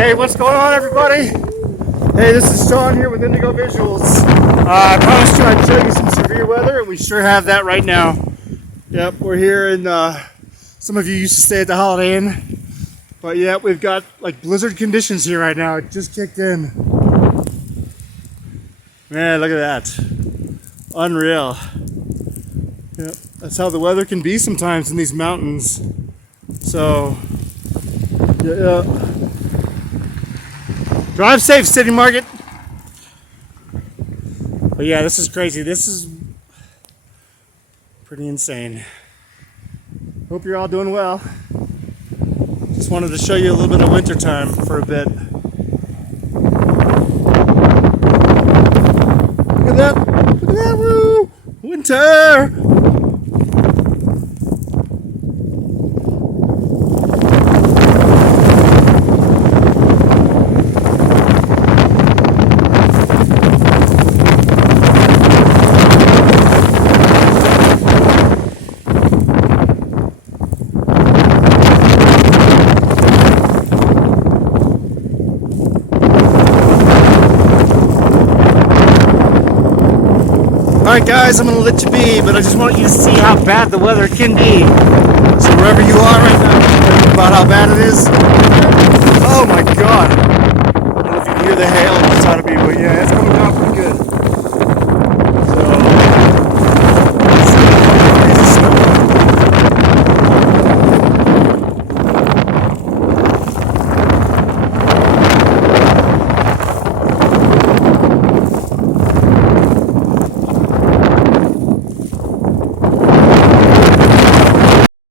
Hey, what's going on, everybody? Hey, this is Sean here with Indigo Visuals. I promised you I'd show you some severe weather, and we sure have that right now. Yep, we're here, and some of you used to stay at the Holiday Inn, but yeah, we've got like blizzard conditions here right now. It just kicked in. Man, look at that. Unreal. Yep, that's how the weather can be sometimes in these mountains. So, yeah. Drive safe, City Market. But yeah, this is crazy. This is pretty insane. Hope you're all doing well. Just wanted to show you a little bit of winter time for a bit. Look at that. Look at that. Woo! Winter! Alright guys, I'm going to let you be, but I just want you to see how bad the weather can be. So wherever you are right now, about how bad it is,